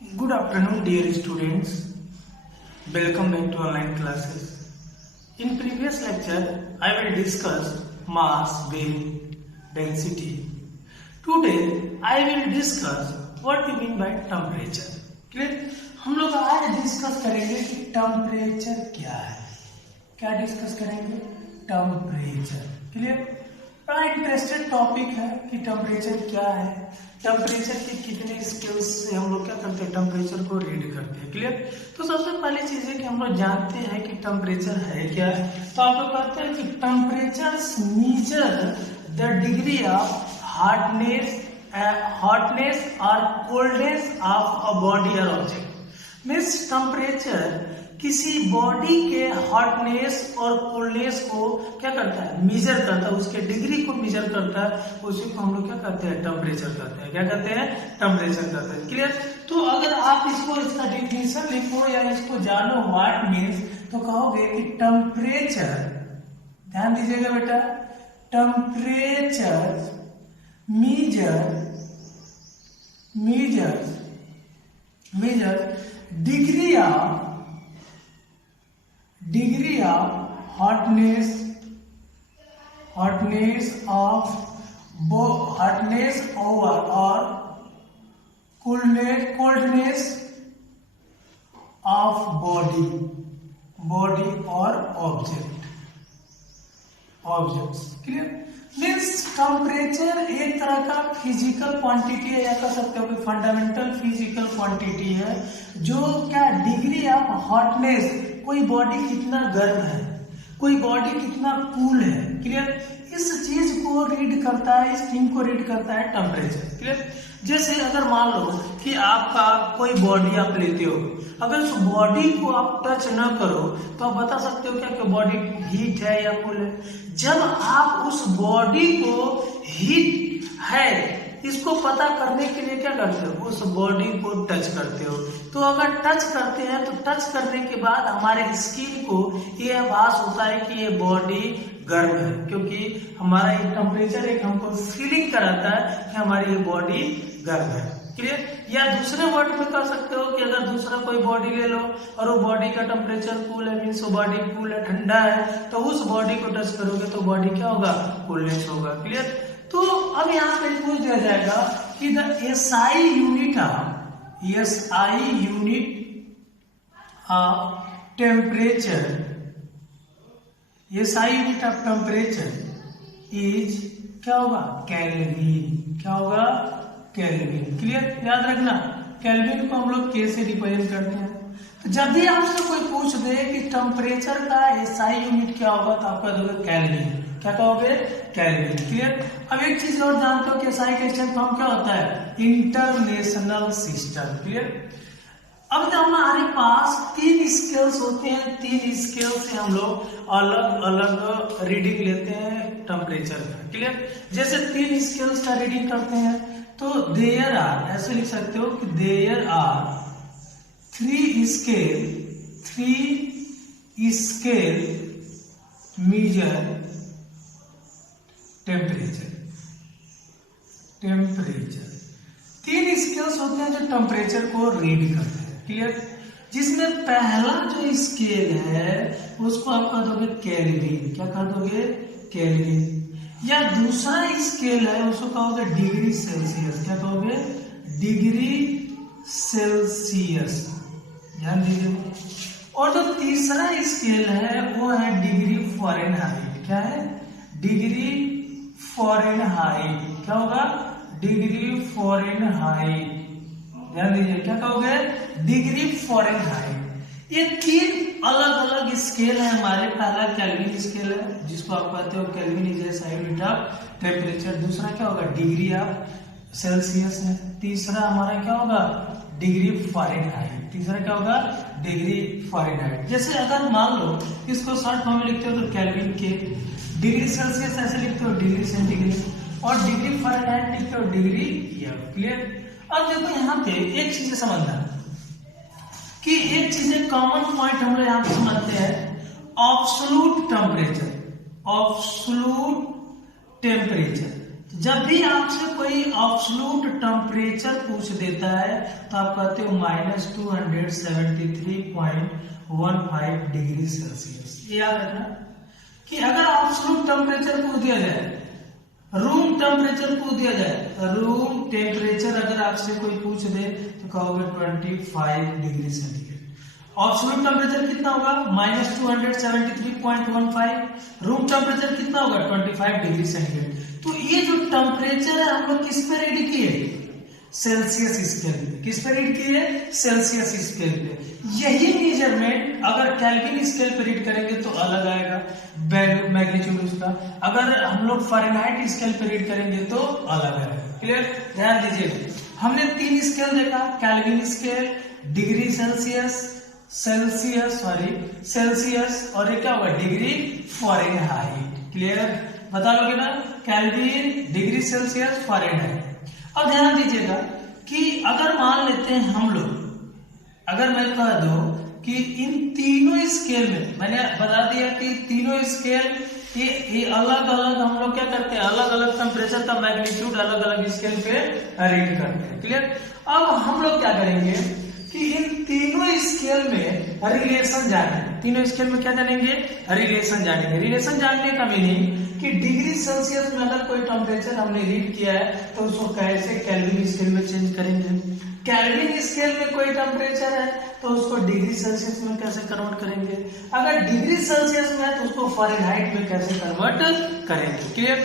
Good afternoon, dear students. Welcome back to online classes. In previous lecture, I will discuss mass, weight, density. Today, I will discuss what we mean by temperature. Clear? हम लोग आज discuss करेंगे कि temperature क्या है. क्या discuss करेंगे? Temperature. Clear? बड़ा इंटरेस्टेड टॉपिक है कि टेम्परेचर क्या है, टेम्परेचर के कितने स्केल्स से हम लोग क्या करते हैं, टेम्परेचर को रीड करते हैं. क्लियर? तो सबसे पहली चीज है कि हम लोग जानते हैं कि टेम्परेचर है क्या है. तो आप लोग कहते हैं कि temperature measure the degree of hotness और कोल्डनेस ऑफ अ बॉडी और ऑब्जेक्ट. मीन्स टेम्परेचर किसी बॉडी के हॉटनेस और कोल्डनेस को क्या करता है, मेजर करता है, उसके डिग्री को मेजर करता है. उसी को हम लोग क्या कहते हैं, टेम्परेचर कहते हैं. क्या कहते हैं? टेम्परेचर कहते हैं. क्लियर? तो अगर आप इसको इसका डिफिनेशन लिखो या इसको जानो व्हाट मीन्स, तो कहोगे कि टेम्परेचर, ध्यान दीजिएगा बेटा, temperature measure degree of hotness over or coldness of body or objects. Clear? Means temperature एक तरह का फिजिकल क्वांटिटी है, या कह सकते हो कि फंडामेंटल फिजिकल क्वांटिटी है, जो क्या डिग्री ऑफ हॉटनेस, कोई बॉडी कितना गर्म है, कोई बॉडी कितना कूल है. क्लियर? इस चीज को रीड करता है, इस थिंग को रीड करता है टेम्परेचर. क्लियर? जैसे अगर मान लो कि आपका कोई बॉडी आप लेते हो, अगर उस बॉडी को आप टच ना करो तो आप बता सकते हो क्या कि बॉडी हीट है या कूल है. जब आप उस बॉडी को हीट है इसको पता करने के लिए क्या करते हो, उस बॉडी को टच करते हो. तो अगर टच करते हैं तो टच करने के बाद हमारे स्किन को ये आभास होता है कि ये बॉडी गर्म है, क्योंकि हमारा ये टेम्परेचर एक हमको फीलिंग कराता है कि हमारी ये बॉडी गर्म है. क्लियर? या दूसरे वर्ड में कर सकते हो कि अगर दूसरा कोई बॉडी ले लो और वो बॉडी का टेम्परेचर कूल है, मीन्स वो बॉडी कूल है, ठंडा है, तो उस बॉडी को टच करोगे तो बॉडी क्या होगा, कूलनेस होगा. क्लियर? तो अब यहाँ पे पूछ दिया जाएगा कि the SI unit of temperature is क्या होगा, केल्विन. क्या होगा? केल्विन. क्लियर? याद रखना, केल्विन को हम लोग के से रिप्रेजेंट करते हैं. तो जब भी आपसे कोई पूछ दे कि टेम्परेचर का एसआई यूनिट क्या होगा, तो आप कह दोगे केल्विन. क्या कहोगे? केल्विन. क्लियर? अब एक चीज और जानते हो कि एसआई का स्टैंड फॉर्म क्या होता है, इंटरनेशनल सिस्टम. क्लियर? अब जब हमारे पास 3 स्केल्स होते हैं, 3 स्केल से हम लोग अलग अलग रीडिंग लेते हैं टेम्परेचर का. क्लियर? जैसे 3 स्केल्स का रीडिंग करते हैं तो देयर आर, ऐसे लिख सकते हो कि there are 3 scale measure temperature. 3 scales होते हैं जो टेम्परेचर को रीड करते हैं. क्लियर? जिसमें पहला जो स्केल है उसको आप कह दोगे केल्विन. क्या कह दोगे? केल्विन. या दूसरा स्केल है उसको कहोगे डिग्री सेल्सियस. क्या कहोगे? Degree Celsius. ध्यान दीजिए. और जो तीसरा स्केल है वो है डिग्री फ़ारेनहाइट. क्या है? Degree Fahrenheit. क्या होगा? Degree Fahrenheit. ध्यान दीजिए. क्या कहोगे? Degree Fahrenheit. ये 3 अलग अलग स्केल है हमारे. पहला केल्विन स्केल है जिसको आप कहते हो kelvin is SI unit of temperature. दूसरा क्या होगा, डिग्री ऑफ सेल्सियस है. तीसरा हमारा क्या होगा, डिग्री फ़ारेनहाइट. तीसरा क्या होगा, डिग्री फ़ारेनहाइट. जैसे अगर मान लो इसको शॉर्ट फॉर्म में लिखते हो तो केल्विन के, डिग्री सेल्सियस ऐसे लिखते हो डिग्री सेंटीग्रेड, और डिग्री फ़ारेनहाइट लिखते हो डिग्री एफ. क्लियर? अब देखो यहाँ पे एक चीज समझना कि एक चीज कॉमन पॉइंट हम लोग यहाँ पे समझते हैं, ऑब्सोलूट टेम्परेचर. ऑब्सोलूट टेम्परेचर जब भी आपसे कोई एब्सोल्यूट टेम्परेचर पूछ देता है तो आप कहते हो -273.15 डिग्री सेल्सियस। ये याद रखना कि अगर एब्सोल्यूट टेम्परेचर पूछ दिया जाए, रूम टेम्परेचर पूछ दिया जाए, रूम टेम्परेचर अगर आपसे कोई पूछ दे तो कहोगे 25 डिग्री सेंटीग्रेड। एब्सोल्यूट टेम्परेचर कितना होगा? -273.15। रूम टेम्परेचर कितना होगा? 25 डिग्री सेंटीग्रेड। तो ये जो टेम्परेचर है हम लोग किस पे रीड किए? सेल्सियस स्केल पे। किस पे रीड किए? सेल्सियस स्केल पे। यही मेजरमेंट अगर केल्विन स्केल पे रीड करेंगे तो अलग आएगा वैल्यू, मैग्नीट्यूड उसका। अगर हम लोग फ़ारेनहाइट स्केल पे रीड करेंगे तो अलग आएगा। क्लियर? ध्यान दीजिए, हमने 3 स्केल देखा, केल्विन स्केल, डिग्री सेल्सियस और ये क्या होगा? Degree Fahrenheit. क्लियर? बता लोगे ना? Kelvin, degree Celsius, Fahrenheit. अब ध्यान दीजिएगा कि अगर मान लेते हैं हम लोग, अगर मैं कह दूं कि इन तीनों स्केल में, मैंने बता दिया कि तीनों स्केल ये अलग अलग हम लोग क्या करते हैं, अलग अलग टेम्परेचर का मैग्नीट्यूड अलग अलग स्केल पे रीड करते हैं। क्लियर? अब हम लोग क्या करेंगे कि इन तीनों स्केल में रिलेशन जानेंगे। तीनों स्केल में क्या जानेंगे? रिलेशन जानेंगे। रिलेशन जानने का मीनिंग कि डिग्री सेल्सियस में अगर कोई टेम्परेचर हमने रीड किया है तो उसको कैसे केल्विन स्केल में चेंज करेंगे। केल्विन स्केल में कोई टेम्परेचर है तो उसको डिग्री सेल्सियस में कैसे कन्वर्ट करेंगे। अगर डिग्री सेल्सियस में है तो उसको फ़ारेनहाइट में कैसे कन्वर्ट करेंगे। क्लियर?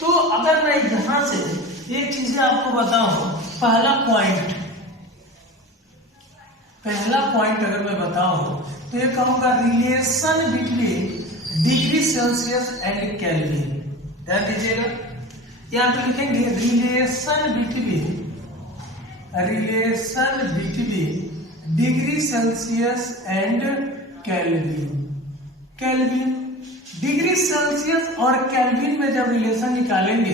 तो अगर मैं यहां से एक चीज आपको बताऊं, पहला पॉइंट अगर मैं बताऊं तो ये कहूंगा relation between degree Celsius and kelvin. ध्यान दीजिएगा, यहां पे लिखेंगे relation between degree Celsius and kelvin. Degree Celsius और केल्विन में जब रिलेशन निकालेंगे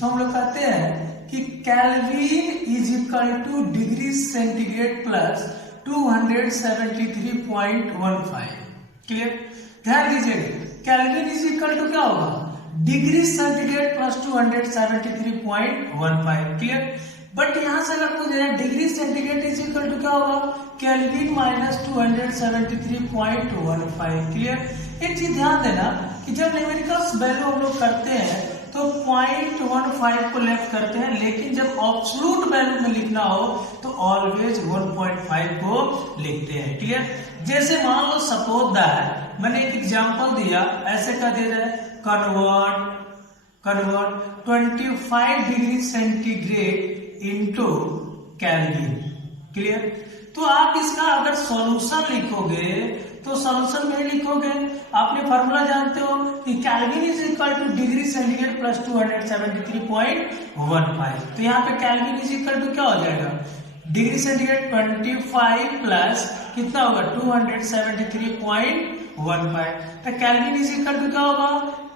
तो हम लोग कहते हैं कि kelvin is equal to degree centigrade plus 273.15। Clear? ध्यान दीजिएगा, केल्विन इज इक्वल टू क्या होगा? Degree centigrade plus 273.15। Clear? But यहां से अगर पूछ रहे degree centigrade is equal to क्या होगा? Kelvin minus 273.15। क्लियर? एक चीज ध्यान देना कि जब न्यूमेरिकल्स वैल्यू हम लोग करते हैं तो 0.15 को लेफ्ट करते हैं, लेकिन जब एब्सोल्यूट वैल्यू में लिखना हो तो ऑलवेज 1.5 को लिखते हैं। क्लियर? जैसे मान लो सपोज दैट मैंने एक एग्जांपल दिया, ऐसे का दे रहा है convert 25 degree centigrade into kelvin. Clear? तो आप इसका अगर सॉल्यूशन लिखोगे तो सॉल्यूशन में लिखोगे, आपने फॉर्मूला जानते हो कि kelvin is equal to degree centigrade plus 273.15। तो यहाँ पे केल्विन इज इक्वल टू क्या हो जाएगा? डिग्री सेंटीग्रेड 25 प्लस कितना होगा? 273.15। तो केल्विन इज इक्वल टू क्या होगा?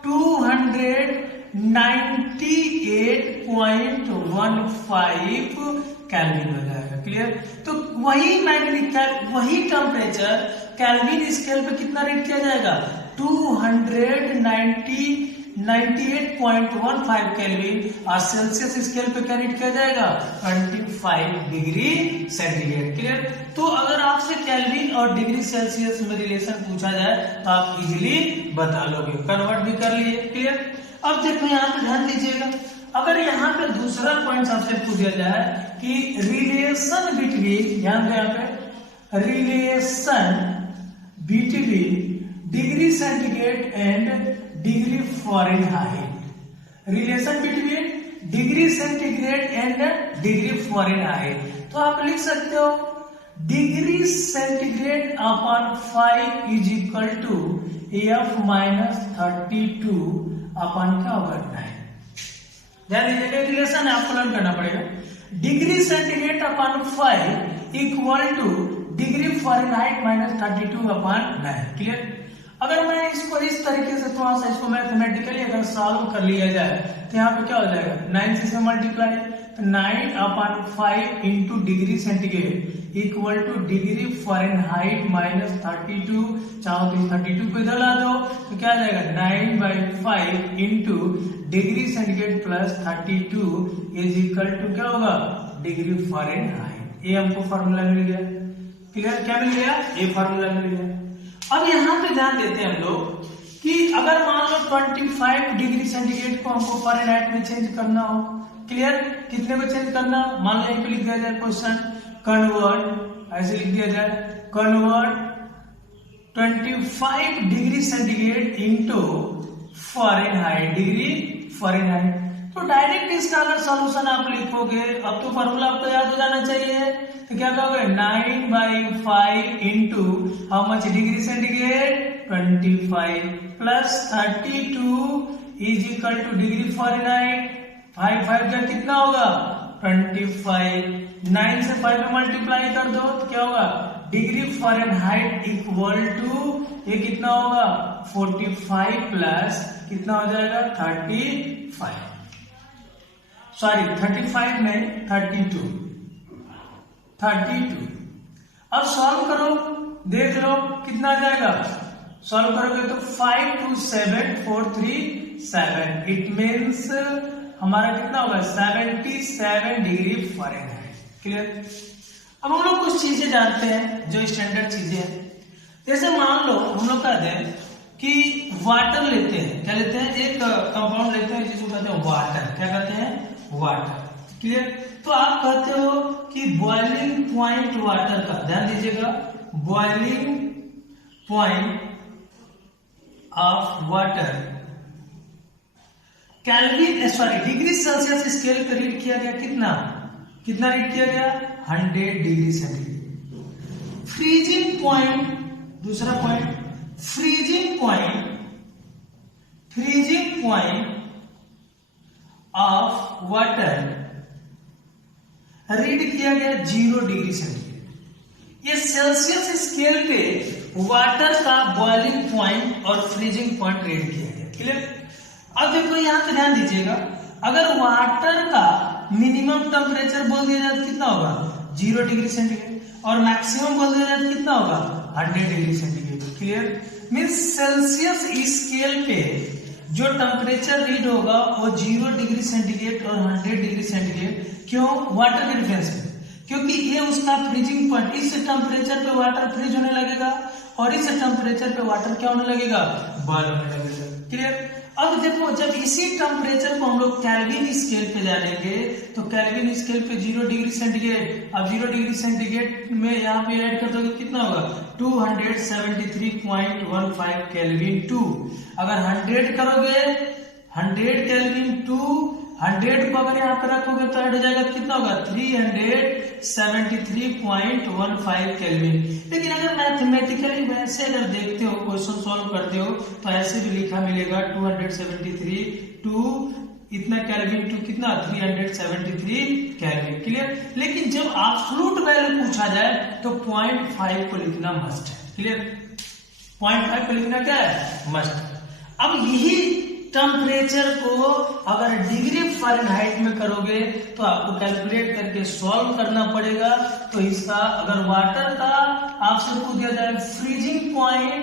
298.15 केल्विन हो जाएगा। क्लियर? तो वही टेम्परेचर केल्विन स्केल पे कितना रीड किया जाएगा? 298.15 केल्विन। और सेल्सियस स्केल पे क्या रीड किया जाएगा? 25 डिग्री सेंटीग्रेड। क्लियर? तो अगर आपसे केल्विन और डिग्री सेल्सियस में रिलेशन पूछा जाए तो आप इजीली बता लोगे, कन्वर्ट भी कर लिए। क्लियर? अब देखो यहाँ पे ध्यान दीजिएगा, अगर यहाँ पे दूसरा पॉइंट सबसे पूछ दिया जाए कि रिलेशन बिटवीन, ध्यान दो यहाँ पे, relation between degree centigrade and degree Fahrenheit. Relation between degree centigrade and degree Fahrenheit. तो आप लिख सकते हो degree centigrade upon 5 is equal to F minus 32 upon क्या होगा? 9। ध्यान दीजिएगा, रिलेशन है, आपको लर्न करना पड़ेगा। Degree centigrade upon 5 equal to degree Fahrenheit minus 32 upon 9। Clear? अगर मैं इसको इस तरीके से थोड़ा सा इसको मैथमेटिकली अगर सॉल्व कर लिया जाए तो यहाँ पे क्या हो जाएगा? 9 से मल्टीप्लाई, तो 9/5 into degree centigrade equal to degree Fahrenheit minus 32। चाहो तो 32 को इधर ला दो तो क्या आ जाएगा? 9/5 into degree centigrade plus 32 is equal to क्या होगा, डिग्री फ़ारेनहाइट। ये हमको फार्मूला मिल गया। क्लियर, क्या मिल गया, ये फार्मूला मिल गया। अब यहाँ पे ध्यान देते हैं हम लोग कि अगर मान लो 25 डिग्री सेंटीग्रेड को हमको फ़ारेनहाइट में चेंज करना हो। क्लियर, कितने को चेंज करना हो, मान लो यहीं पे लिख दिया जाए क्वेश्चन कन्वर्ट, ऐसे लिख दिया जाए convert 25 degree centigrade into Fahrenheit, degree Fahrenheit. तो डायरेक्ट इसका अगर सॉल्यूशन आप लिखोगे, अब तो फॉर्मूला आपको याद हो जाना चाहिए, तो क्या कहोगे 9/5 into how much degree centigrade 25 plus 32 is equal to degree Fahrenheit. 5 जा कितना होगा 25, 9 से 5 में मल्टीप्लाई कर दो तो क्या होगा डिग्री फ़ारेनहाइट इक्वल टू ये कितना होगा 45 प्लस कितना हो जाएगा 35, सॉरी 35 नहीं 32। अब सॉल्व करो, देख लो कितना आ जाएगा, सॉल्व करोगे तो 5 2 7 4 3 7, इट मीन्स हमारा कितना होगा 77 डिग्री फ़ारेनहाइट। क्लियर। अब हम लोग कुछ चीजें जानते हैं जो स्टैंडर्ड चीजें हैं। जैसे मान लो हम लोग कहते हैं कि वाटर लेते हैं, क्या लेते हैं, एक कंपाउंड लेते हैं जिसको कहते हैं वाटर, क्या कहते हैं वाटर। क्लियर। तो आप कहते हो कि बॉइलिंग पॉइंट वाटर का, ध्यान दीजिएगा, boiling point of water kelvin sorry degree Celsius scale पे रीड किया गया, कितना रीड किया गया 100 डिग्री सेंटीग्रेड। फ्रीजिंग पॉइंट, दूसरा point freezing point of water read किया गया 0 डिग्री सेंटीग्रेड। ये सेल्सियस स्केल पे वाटर का बॉइलिंग पॉइंट और फ्रीजिंग पॉइंट रीड किया गया। क्लियर। अब देखो यहां पे ध्यान दीजिएगा, अगर वाटर का मिनिमम टेम्परेचर बोल दिया जाए तो कितना होगा 0 डिग्री सेंटीग्रेड और मैक्सिमम बोल दिया जाए तो कितना होगा 100 degree centigrade. Clear. Means Celsius scale पे जो टेम्परेचर रीड होगा वो 0 डिग्री सेंटीग्रेड और 100 डिग्री सेंटीग्रेड। क्यों, वाटर के डिफरेंस में, क्योंकि ये उसका फ्रीजिंग पॉइंट, इस टेम्परेचर पे वाटर फ्रीज होने लगेगा और इस टेम्परेचर पे वाटर क्या होने लगेगा, बॉयल होने लगेगा। क्लियर। अब देखो जब इसी टेम्परेचर को हम लोग केल्विन स्केल पे जानेंगे तो केल्विन स्केल पे 0 डिग्री सेंटीग्रेड, अब 0 डिग्री सेंटीग्रेड में यहाँ पे ऐड कर दोगे कितना होगा 273.15 केल्विन 2। अगर 100 करोगे 100 केल्विन 2, 100 को अगर यहाँ पे रखोगे तो ऐड हो जाएगा कितना होगा 373.15 केल्विन। लेकिन अगर मैथमेटिकली वैसे अगर देखते हो, क्वेश्चन सॉल्व करते हो तो ऐसे भी लिखा मिलेगा 273 टू इतना केल्विन टू कितना 373 केल्विन। क्लियर। लेकिन जब एब्सोल्यूट वैल्यू पूछा जाए तो 0.5 को लिखना मस्ट है। क्लियर। 0.5 को लिखना क्या है, मस्ट। अब यही टेम्परेचर को अगर डिग्री फ़ारेनहाइट में करोगे तो आपको कैलकुलेट करके सॉल्व करना पड़ेगा। तो इसका अगर वाटर का आपसे पूछ दिया जाए फ्रीजिंग पॉइंट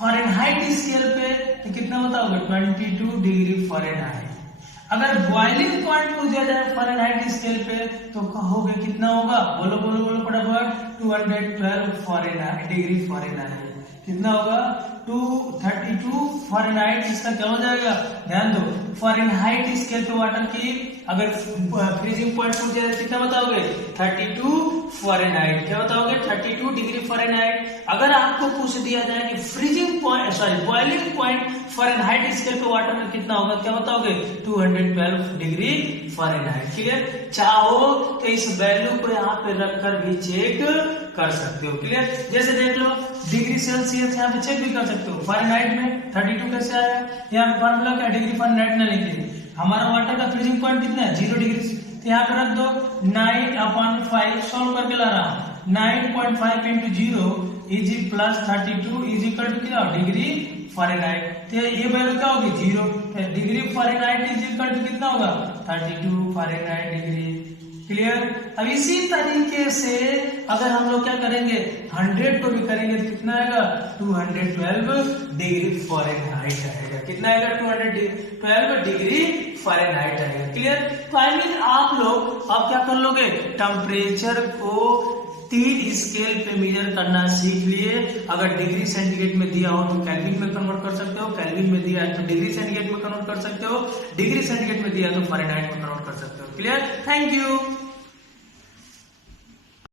फ़ारेनहाइट स्केल पे तो कितना बताओगे 22 डिग्री फ़ारेनहाइट। अगर बॉइलिंग पॉइंट पूछ दिया जाए फ़ारेनहाइट स्केल पे तो कहोगे कितना होगा, बोलो बोलो बोलो फटाफट 212 डिग्री फ़ारेनहाइट। कितना होगा 232 फ़ारेनहाइट। इसका क्या हो जाएगा, ध्यान दो, फ़ारेनहाइट स्केल पे वाटर की अगर फ्रीजिंग पॉइंट पूछ दिया जाए कितना बताओगे 32 फ़ारेनहाइट। क्या बताओगे 32 डिग्री फ़ारेनहाइट। अगर आपको पूछ दिया जाए कि freezing point sorry boiling point Fahrenheit scale पे वाटर में कितना होगा, क्या बताओगे 212 डिग्री फ़ारेनहाइट। क्लियर। चाहो तो इस वैल्यू को यहाँ पे रखकर भी चेक कर सकते हो। क्लियर। जैसे देख लो डिग्री सेल्सियस यहाँ पे चेक भी कर सकते हो, फ़ारेनहाइट में 32 कैसे आया, यहाँ पे फॉर्मूला क्या डिग्री फ़ारेनहाइट ना लिखिए, हमारा वाटर का फ्रीजिंग पॉइंट कितना है 0 डिग्री। तो यहाँ पे रख दो 9/5, सॉल्व करके ला रहा हूँ 9.5 into 0 is plus 32 is equal to क्या डिग्री फ़ारेनहाइट। तो ये वैल्यू क्या होगी 0, degree Fahrenheit is equal to कितना होगा 32 फ़ारेनहाइट डिग्री। क्लियर। अब इसी तरीके से अगर हम लोग क्या करेंगे 100 को भी करेंगे तो कितना आएगा 212 डिग्री फ़ारेनहाइट आएगा। कितना आएगा 212 डिग्री फ़ारेनहाइट आएगा। क्लियर। तो आई मीन आप लोग अब क्या कर लोगे, टेम्परेचर को 3 स्केल पे मेजर करना सीख लिए। अगर डिग्री सेंटीग्रेड में दिया हो तो केल्विन में कन्वर्ट कर सकते हो, केल्विन में दिया है तो डिग्री सेंटीग्रेड में कन्वर्ट कर सकते हो, डिग्री सेंटीग्रेड में दिया तो फ़ारेनहाइट में कन्वर्ट कर सकते हो। क्लियर। Thank you.